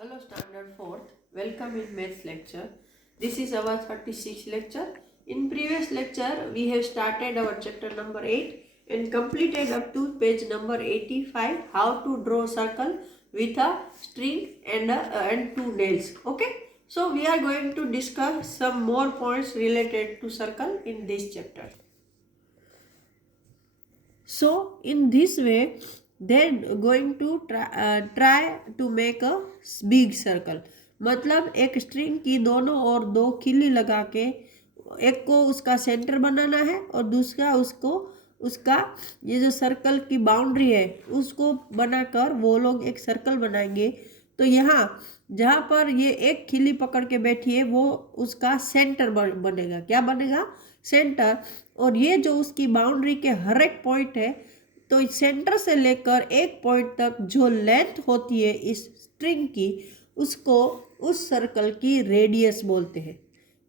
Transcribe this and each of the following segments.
Hello Standard 4th, welcome in Maths lecture. This is our 36th lecture. In previous lecture, we have started our chapter number 8 and completed up to page number 85, how to draw circle with a string and two nails. Okay, so we are going to discuss some more points related to circle in this chapter. So in this way, they're going to try to make a big circle. मतलब एक string की दोनों ओर दो खिल्ली लगा के एक को उसका सेंटर बनाना है और दूसरा उसको उसका ये जो सर्कल की बाउंड्री है उसको बनाकर वो लोग एक सर्कल बनाएंगे। तो यहाँ जहाँ पर ये एक खिल्ली पकड़ के बैठी है वो उसका सेंटर बनेगा। क्या बनेगा? सेंटर। और ये जो उसकी बाउंड्री के हर एक पॉइंट है तो सेंटर से लेकर एक पॉइंट तक जो लेंथ होती है इस स्ट्रिंग की उसको उस सर्कल की रेडियस बोलते हैं।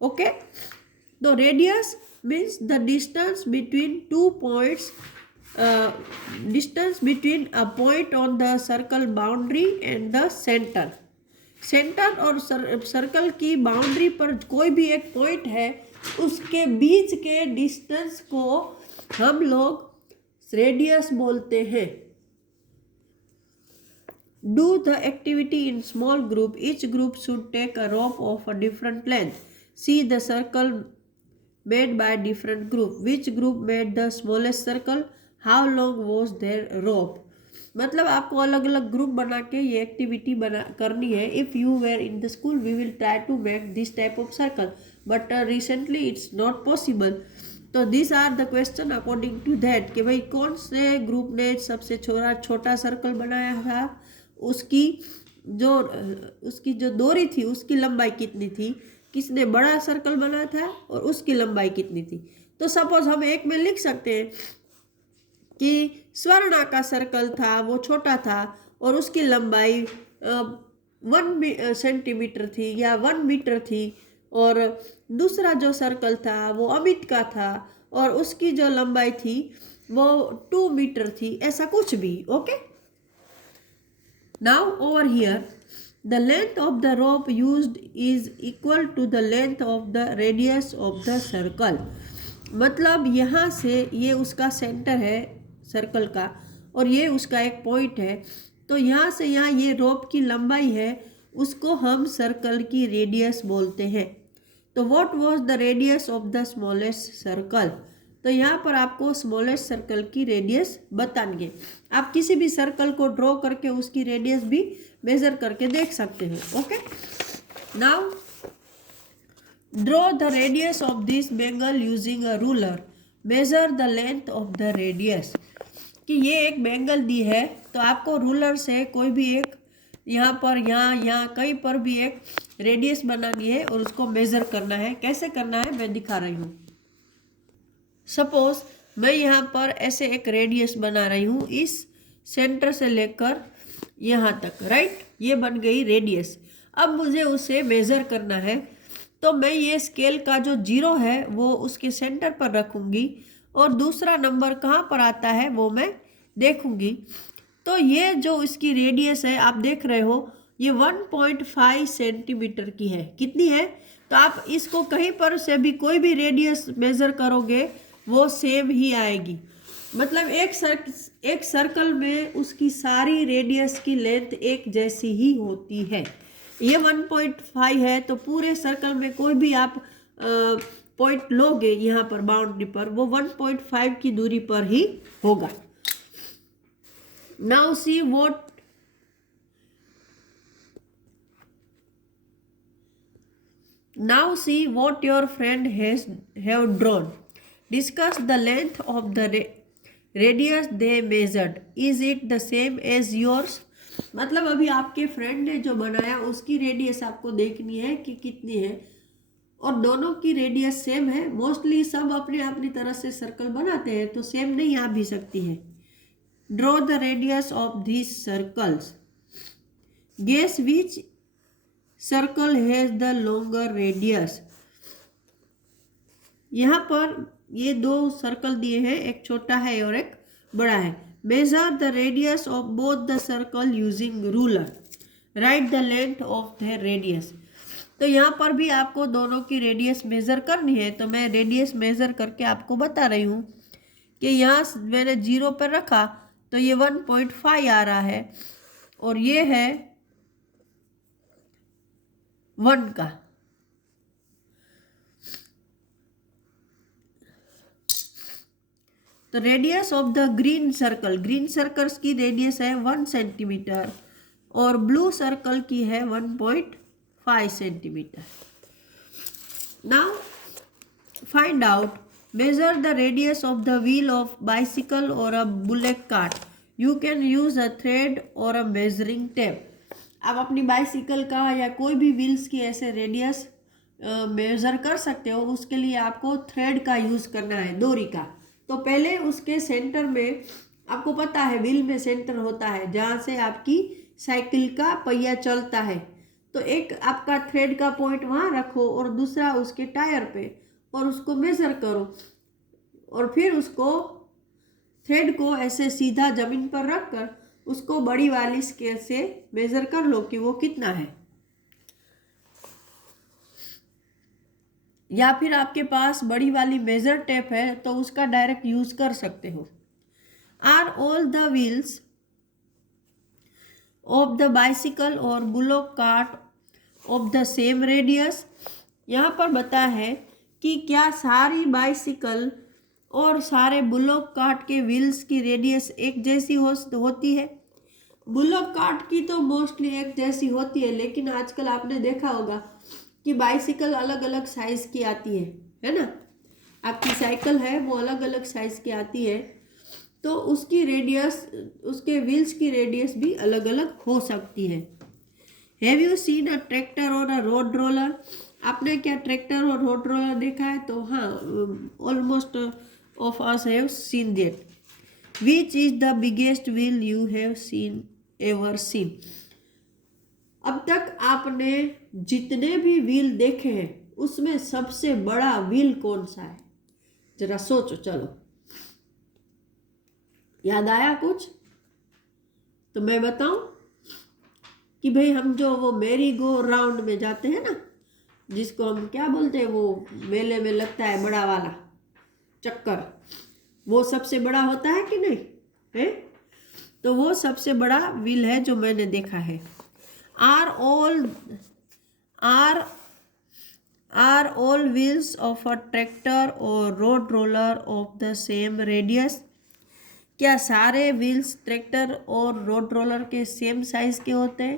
ओके, तो radius means the distance between two points, distance between a point on the circle boundary and the centre. Centre और सर्कल की बाउंड्री पर कोई भी एक पॉइंट है उसके बीच के डिस्टेंस को हम लोग रेडियस बोलते हैं। Do the activity in small group. Each group should take a rope of a different length. See the circle made by different group. Which group made the smallest circle? How long was their rope? मतलब आपको अलग अलग group बना के ये activity बना करनी है। If you were in the school we will try to make this type of circle but recently it's not possible. तो this are the question according to that कि भाई कौन से ग्रुप ने सबसे छोटा सर्कल बनाया था, उसकी जो डोरी थी उसकी लंबाई कितनी थी, किसने बड़ा सर्कल बनाया था और उसकी लंबाई कितनी थी। तो सपोज हम एक में लिख सकते हैं कि स्वर्णा का सर्कल था वो छोटा था और उसकी लंबाई 1 सेंटीमीटर थी या 1 मीटर थी, और दूसरा जो सर्कल था वो अमित का था और उसकी जो लंबाई थी वो 2 मीटर थी, ऐसा कुछ भी। Okay, now over here the length of the rope used is equal to the length of the radius of the circle. मतलब यहाँ से ये उसका सेंटर है सर्कल का और ये उसका एक पॉइंट है, तो यहाँ से यहाँ ये रोप की लंबाई है उसको हम सर्कल की रेडियस बोलते हैं। तो what was the radius of the smallest circle? तो यहाँ पर आपको स्मॉलेस्ट सर्कल की रेडियस बताएंगे। आप किसी भी सर्कल को ड्रॉ करके उसकी रेडियस भी मेजर करके देख सकते हैं। Okay, now draw the radius of this Bengal using a ruler. Measure the length of the radius. कि ये एक बेंगल दी है तो आपको रूलर से कोई भी एक यहाँ पर यहाँ कहीं पर भी एक रेडियस बनानी है और उसको मेज़र करना है। कैसे करना है मैं दिखा रही हूँ। सपोज मैं यहाँ पर ऐसे एक रेडियस बना रही हूँ इस सेंटर से लेकर यहाँ तक, राइट, ये बन गई रेडियस। अब मुझे उसे मेज़र करना है तो मैं ये स्केल का जो 0 है वो उसके सेंटर पर रखूँगी और दूसरा नंबर कहाँ पर आता है वो मैं देखूँगी। तो ये जो इसकी रेडियस है आप देख रहे हो ये 1.5 सेंटीमीटर की है। कितनी है? तो आप इसको कहीं पर से भी कोई भी रेडियस मेज़र करोगे वो सेम ही आएगी। मतलब एक सर्कल में उसकी सारी रेडियस की लेंथ एक जैसी ही होती है। ये 1.5 है तो पूरे सर्कल में कोई भी आप पॉइंट लोगे यहाँ पर बाउंड्री पर वो 1.5 की दूरी पर ही होगा। Now see what your friend have drawn. Discuss the length of the radius they measured. Is it the same as yours? मतलब अभी आपके फ्रेंड ने जो बनाया उसकी रेडियस आपको देखनी है कि कितनी है और दोनों की रेडियस सेम है। मोस्टली सब अपनी अपनी तरह से सर्कल बनाते हैं तो सेम नहीं आ भी सकती है। Draw the radius of these circles. Guess which circle has the longer radius. यहाँ पर ये 2 सर्कल दिए हैं, एक छोटा है और एक बड़ा है। Measure the radius of both the circle using ruler. Right the length of the radius. तो यहाँ पर भी आपको दोनों की रेडियस मेज़र करनी है, तो मैं रेडियस मेज़र करके आपको बता रही हूँ कि यहाँ मैंने 0 पर रखा तो ये 1.5 आ रहा है और ये है 1 का। तो radius of the green circles की रेडियस है 1 सेंटीमीटर और ब्लू सर्कल की है 1.5 centimetre. Now find out, measure the radius of the wheel of bicycle or a bullock cart. You can use a thread or a measuring tape. आप अपनी bicycle का या कोई भी व्हील्स की ऐसे रेडियस मेज़र कर सकते हो। उसके लिए आपको थ्रेड का यूज़ करना है, डोरी का। तो पहले उसके सेंटर में, आपको पता है व्हील में सेंटर होता है जहाँ से आपकी साइकिल का पहिया चलता है। तो एक आपका थ्रेड का पॉइंट वहाँ रखो और दूसरा उसके टायर पे, और उसको मेज़र करो और फिर उसको थ्रेड को ऐसे सीधा ज़मीन पर रखकर उसको बड़ी वाली स्केल से मेज़र कर लो कि वो कितना है। या फिर आपके पास बड़ी वाली मेज़र टेप है तो उसका डायरेक्ट यूज़ कर सकते हो। Are all the wheels of the bicycle और bullock cart of the same radius. यहाँ पर बता है कि क्या सारी बाइसिकल और सारे बुलोक कार्ट के व्हील्स की रेडियस एक जैसी होती है। बुलोक कार्ट की तो मोस्टली एक जैसी होती है, लेकिन आजकल आपने देखा होगा कि बाइसिकल अलग अलग साइज़ की आती है ना। आपकी साइकिल है वो अलग अलग साइज़ की आती है, तो उसकी रेडियस, उसके व्हील्स की रेडियस भी अलग अलग हो सकती है। Have you seen a tractor और अ रोड रोलर? आपने क्या ट्रैक्टर और रोड रोलर देखा है? तो हाँ, almost of us have seen that. Which is the biggest wheel you have seen ever seen? अब तक आपने जितने भी व्हील देखे हैं उसमें सबसे बड़ा व्हील कौन सा है? जरा सोचो। चलो, याद आया कुछ? तो मैं बताऊं कि भाई हम जो वो मेरी गो राउंड में जाते हैं ना, जिसको हम क्या बोलते हैं, वो मेले में लगता है बड़ा वाला चक्कर, वो सबसे बड़ा होता है कि नहीं है? तो वो सबसे बड़ा व्हील है जो मैंने देखा है। Are all wheels of a tractor और road roller of the same radius? क्या सारे व्हील्स ट्रैक्टर और रोड रोलर के सेम साइज के होते हैं?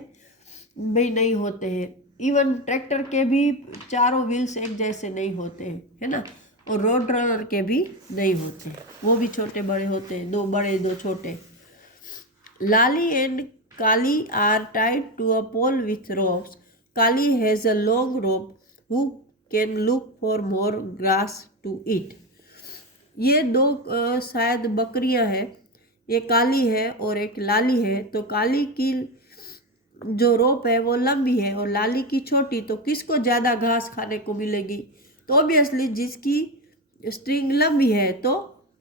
भाई नहीं होते हैं। इवन ट्रैक्टर के भी चारों व्हील्स एक जैसे नहीं होते हैं, है ना। और रोड रोलर के भी नहीं होते, वो भी छोटे बड़े होते हैं, 2 बड़े 2 छोटे। Lali and Kali are tied to a pole with ropes. Kali has a long rope who can look for more grass to eat. ये 2 शायद बकरियां हैं, ये काली है और एक लाली है। तो काली की जो रोप है वो लंबी है और लाली की छोटी, तो किसको ज़्यादा घास खाने को मिलेगी? तो ऑब्वियसली जिसकी स्ट्रिंग लंबी है तो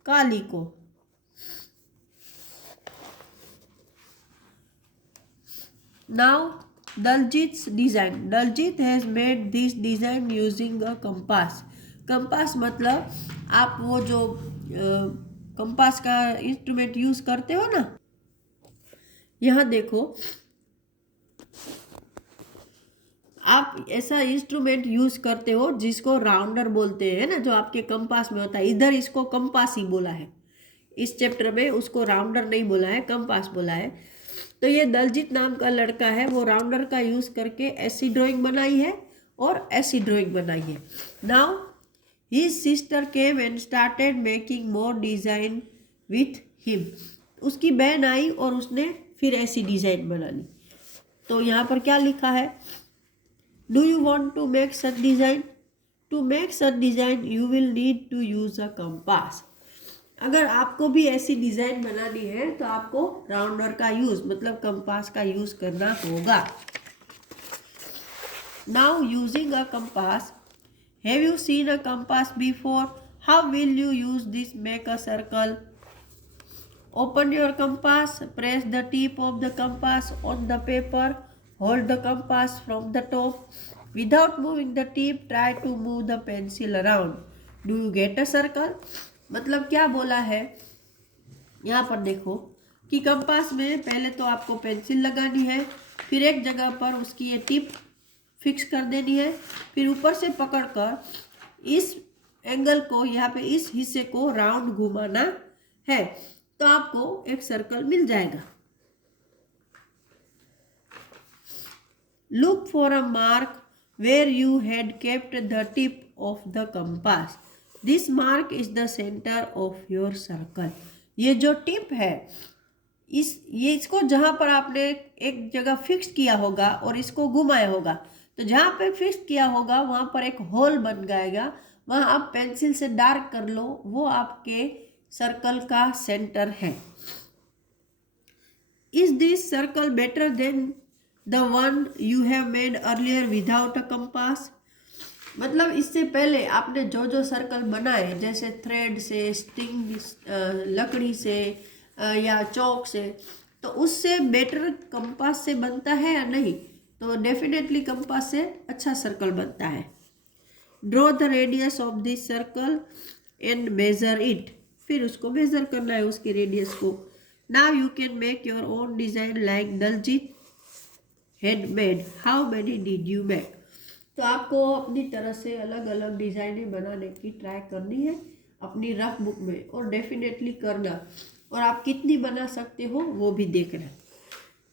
काली को। Now Daljit's design. Daljit has made this design using a compass. Compass मतलब आप वो जो कंपास का इंस्ट्रूमेंट यूज़ करते हो ना, यहाँ देखो, आप ऐसा इंस्ट्रूमेंट यूज़ करते हो जिसको राउंडर बोलते हैं ना, जो आपके कंपास में होता है। इधर इसको कंपास ही बोला है, इस चैप्टर में उसको राउंडर नहीं बोला है, कंपास बोला है। तो ये दलजीत नाम का लड़का है, वो राउंडर का यूज़ करके ऐसी ड्राइंग बनाई है और ऐसी ड्राइंग बनाई है। Now his sister came and started making more design with him. उसकी बहन आई और उसने फिर ऐसी डिज़ाइन बना ली। तो यहाँ पर क्या लिखा है? Do you want to make such design? To make such design, you will need to use a compass. अगर आपको भी ऐसी डिज़ाइन बनानी है तो आपको राउंडर का यूज़, मतलब कंपास का यूज़ करना होगा। Now using a compass, have you seen a compass before? How will you use this? Make a circle. Open your compass, press the tip of the compass on the paper, Hold the compass from the top. Without moving the tip, try to move the pencil around. Do you get a circle? मतलब क्या बोला है यहाँ पर देखो कि compass में पहले तो आपको पेंसिल लगानी है, फिर एक जगह पर उसकी ये टिप फिक्स कर देनी है, फिर ऊपर से पकड़कर इस एंगल को यहाँ पे इस हिस्से को राउंड घुमाना है, तो आपको एक सर्कल मिल जाएगा। Look for a mark where you had kept the tip of the compass. This mark is the center of your circle. ये जो टिप है इसको जहाँ पर आपने एक जगह फिक्स किया होगा और इसको घुमाया होगा, तो जहाँ पे फिक्स किया होगा वहाँ पर एक होल बन जाएगा, वहाँ आप पेंसिल से डार्क कर लो, वो आपके सर्कल का सेंटर है। Is this circle better than the one you have made earlier without a compass? मतलब इससे पहले आपने जो जो सर्कल बनाए, जैसे थ्रेड से, स्ट्रिंग, लकड़ी से या चौक से, तो उससे बेटर कंपास से बनता है या नहीं? तो डेफिनेटली कंपास से अच्छा सर्कल बनता है। Draw the radius of this circle and measure it. फिर उसको मेजर करना है उसके रेडियस को। Now you can make your own design like Daljeet handmade. How many did you make? तो आपको अपनी तरह से अलग अलग डिज़ाइनें बनाने की ट्राई करनी है अपनी रफ बुक में, और डेफिनेटली करना, और आप कितनी बना सकते हो वो भी देखना।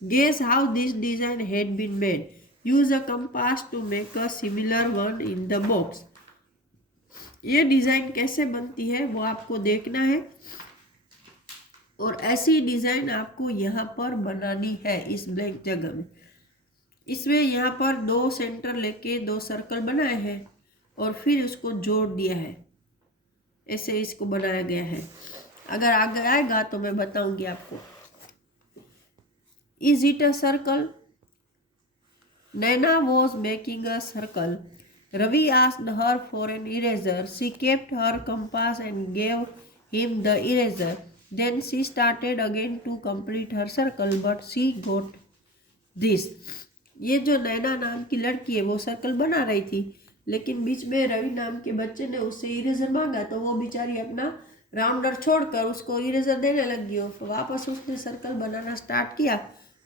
Guess how this design had been made. Use a compass to make a similar one in the box. ये डिज़ाइन कैसे बनती है वो आपको देखना है, और ऐसी डिज़ाइन आपको यहाँ पर बनानी है इस ब्लैंक जगह में। इसमें यहाँ पर 2 सेंटर लेके 2 सर्कल बनाए हैं और फिर उसको जोड़ दिया है, ऐसे इसको बनाया गया है। अगर आगे आएगा तो मैं बताऊंगी आपको। Is it a circle? Naina was making a circle. Ravi asked her for an eraser. She kept her compass and gave him the eraser. Then she started again to complete her circle but she got this. ये जो नैना नाम की लड़की है वो circle बना रही थी, लेकिन बीच में रवि नाम के बच्चे ने उससे इरेजर मांगा, तो वो बेचारी अपना राउंडर छोड़कर उसको इरेजर देने लगी और वापस उसने सर्कल बनाना स्टार्ट किया,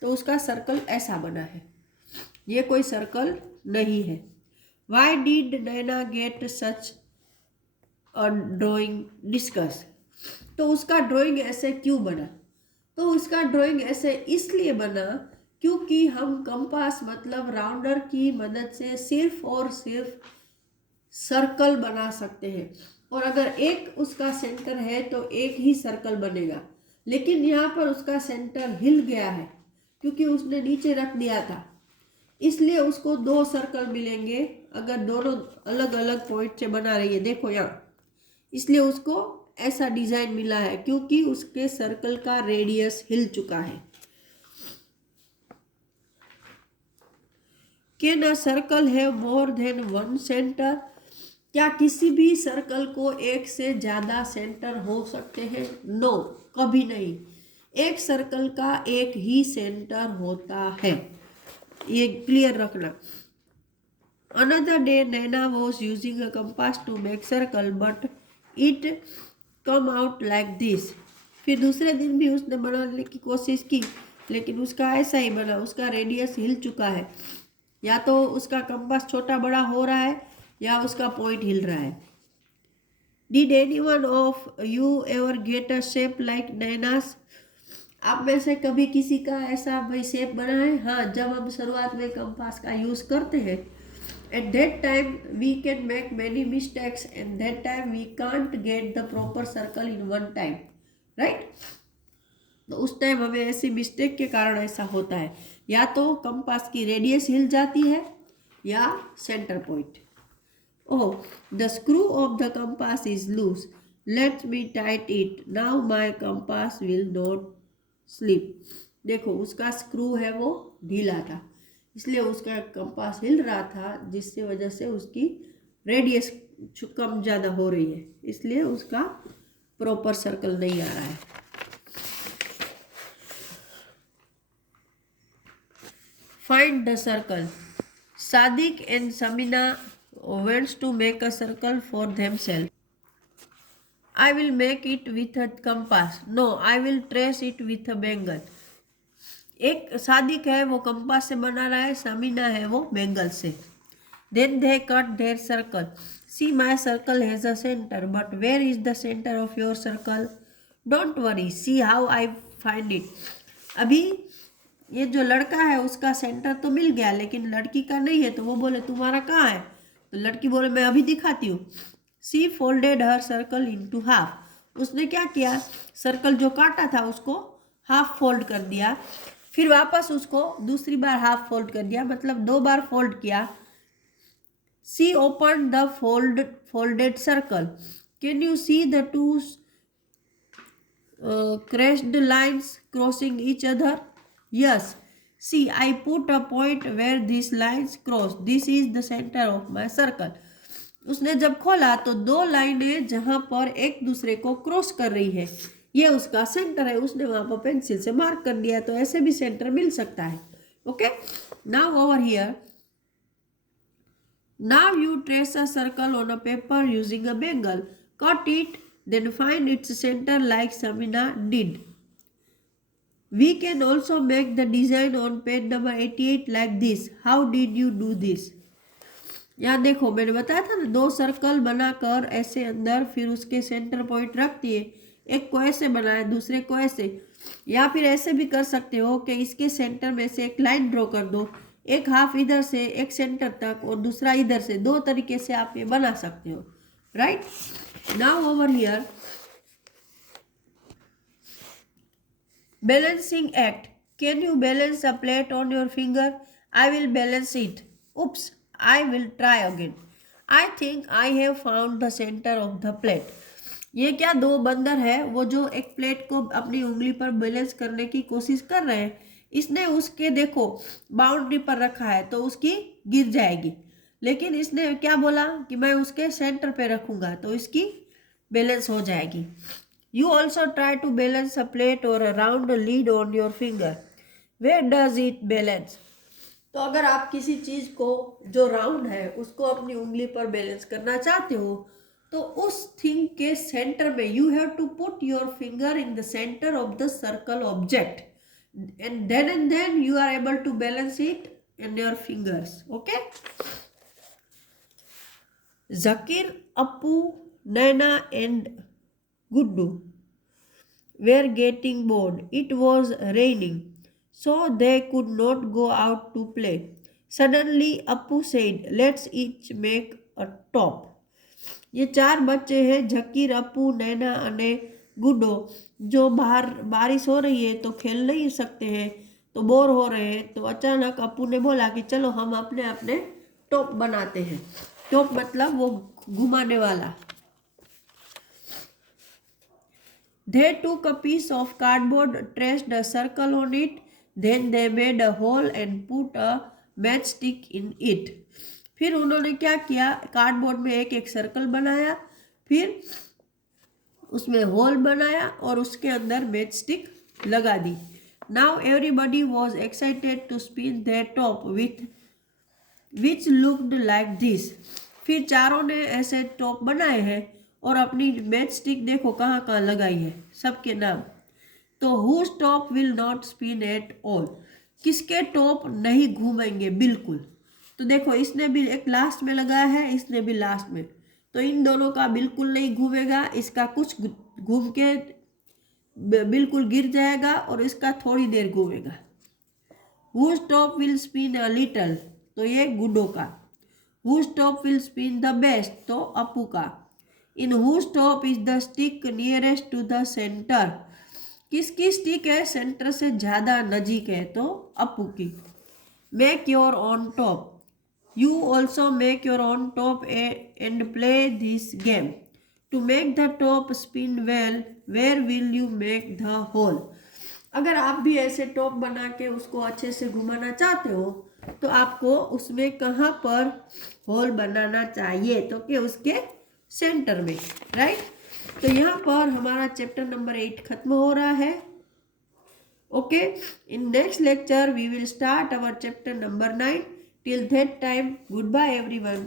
तो उसका सर्कल ऐसा बना है। ये कोई सर्कल नहीं है। Why did Naina get such a drawing discuss. तो उसका ड्राइंग ऐसे क्यों बना? तो उसका ड्राइंग ऐसे इसलिए बना क्योंकि हम कंपास मतलब राउंडर की मदद से सिर्फ और सिर्फ सर्कल बना सकते हैं, और अगर एक उसका सेंटर है तो एक ही सर्कल बनेगा। लेकिन यहाँ पर उसका सेंटर हिल गया है क्योंकि उसने नीचे रख दिया था, इसलिए उसको 2 सर्कल मिलेंगे अगर दोनों अलग अलग पॉइंट से बना रही है। देखो यहाँ, इसलिए उसको ऐसा डिजाइन मिला है क्योंकि उसके सर्कल का रेडियस हिल चुका है। Can a circle have more than 1 centre? क्या किसी भी सर्कल को एक से ज़्यादा सेंटर हो सकते हैं? नो, कभी नहीं। एक सर्कल का एक ही सेंटर होता है, ये क्लियर रखना। Another day, Naina was using a compass to make circle, but it come out like this. फिर दूसरे दिन भी उसने बनाने की कोशिश की, लेकिन उसका ऐसा ही बना, उसका रेडियस हिल चुका है। या तो उसका कंपास छोटा बड़ा हो रहा है या उसका पॉइंट हिल रहा है। Did anyone of you ever get a shape like Naina's? आप में से कभी किसी का ऐसा भाई शेप बना है? हाँ, जब हम शुरुआत में कंपास का यूज़ करते हैं, at that time we can make many mistakes, and that time we can't get the proper circle in one time, right? तो उस टाइम हमें ऐसी मिस्टेक के कारण ऐसा होता है, या तो कंपास की रेडियस हिल जाती है या centre point. Oh, the screw of the compass is loose, let me tight it, now my compass will not slip. देखो, उसका स्क्रू है वो ढीला था, इसलिए उसका कंपास हिल रहा था, जिससे वजह से उसकी रेडियस कम ज़्यादा हो रही है, इसलिए उसका प्रॉपर सर्कल नहीं आ रहा है। find the circle. Sadiq and Samina wants to make a circle for themselves. I will make it with a compass. No, I will trace it with a bangle. एक सादिक है वो कंपास से बना रहा है, समीना है वो बैंगल से. Then they cut their circle. See, my circle has a center, but where is the center of your circle? Don't worry, see how I find it. अभी ये जो लड़का है उसका सेंटर तो मिल गया, लेकिन लड़की का नहीं है. तो वो बोले तुम्हारा कहाँ है? तो लड़की बोले मैं अभी दिखाती हूँ. She folded her circle into half. उसने क्या किया, सर्कल जो काटा था उसको हाफ फोल्ड कर दिया, फिर वापस उसको दूसरी बार हाफ फोल्ड कर दिया, मतलब 2 बार फोल्ड किया. She opened the folded circle. Can you see the two crashed lines crossing each other? Yes. See, I put a point where these lines cross. This is the center of my circle. उसने जब खोला तो 2 लाइनें जहां पर एक दूसरे को क्रॉस कर रही है, ये उसका सेंटर है. उसने वहां पर पेंसिल से मार्क कर दिया. तो ऐसे भी सेंटर मिल सकता है. Okay, now over here. Now you trace a circle on a paper using a bangle. Cut it, then find its center like Samina did. We can also make the design on page number 88 like this. How did you do this? यहाँ देखो मैंने बताया था ना, 2 circle बनाकर ऐसे अंदर, फिर उसके सेंटर पॉइंट रख दिए. एक को ऐसे बनाया, दूसरे को ऐसे, या फिर ऐसे भी कर सकते हो कि इसके सेंटर में से एक लाइन ड्रॉ कर दो, एक हाफ इधर से एक सेंटर तक और दूसरा इधर से. 2 तरीके से आप ये बना सकते हो. Right, now over here balancing act. Can you balance a plate on your finger? I will balance it. Oops, I will try again. I think I have found the centre of the plate. ये क्या 2 बंदर है वो जो एक plate को अपनी उंगली पर बैलेंस करने की कोशिश कर रहे हैं. इसने उसके देखो बाउंड्री पर रखा है तो उसकी गिर जाएगी, लेकिन इसने क्या बोला कि मैं उसके सेंटर पे रखूंगा तो इसकी बैलेंस हो जाएगी. You also try to balance a plate और a round lid on your finger. Where does it balance? तो अगर आप किसी चीज को जो राउंड है उसको अपनी उंगली पर बैलेंस करना चाहते हो तो उस थिंग के सेंटर में you have to put your finger in the centre of the circle object, and then you are able to balance it in your fingers. Okay, Zakir, Appu, Naina and Guddu were getting bored. It was raining, so they could not go out to play. Suddenly Appu said, let's each make a top. ये 4 बच्चे हैं, झकीर, अपू, नैना अने गुड्डो, जो बाहर बारिश हो रही है तो खेल नहीं सकते हैं, तो बोर हो रहे हैं. तो अचानक अपू ने बोला कि चलो हम अपने अपने टॉप बनाते हैं. टॉप मतलब वो घुमाने वाला. They took a piece of cardboard, traced a circle on it, then they made a hole and put a matchstick in it. फिर उन्होंने क्या किया, कार्डबोर्ड में एक एक सर्कल बनाया, फिर उसमें होल बनाया और उसके अंदर मैच स्टिक लगा दी. Now everybody was excited to spin their top which looked like this. फिर चारों ने ऐसे टॉप बनाए हैं और अपनी मैच स्टिक देखो कहाँ कहाँ लगाई है, सबके नाम. तो whose top will not spin at all. किसके टॉप नहीं घूमेंगे बिल्कुल. तो देखो इसने भी एक लास्ट में लगाया है, इसने भी लास्ट में, तो इन दोनों का बिल्कुल नहीं घूमेगा. इसका कुछ घूम के बिल्कुल गिर जाएगा और इसका थोड़ी देर घूमेगा. Whose top will spin a little, तो ये गुड्डो का. Whose top will spin the best, तो अपू का. In whose top is the stick nearest to the centre. किसकी स्टिक है सेंटर से ज़्यादा नजीक है, तो अपू की. Make your own top. You also make your own top and play this game. To make the top spin well, where will you make the hole? अगर आप भी ऐसे टॉप बना के उसको अच्छे से घुमाना चाहते हो तो आपको उसमें कहाँ पर होल बनाना चाहिए, तो कि उसके सेंटर में. राइट, तो यहाँ पर हमारा चैप्टर नंबर 8 खत्म हो रहा है. Okay, in next lecture we will start our chapter number 9. Till that time, goodbye everyone.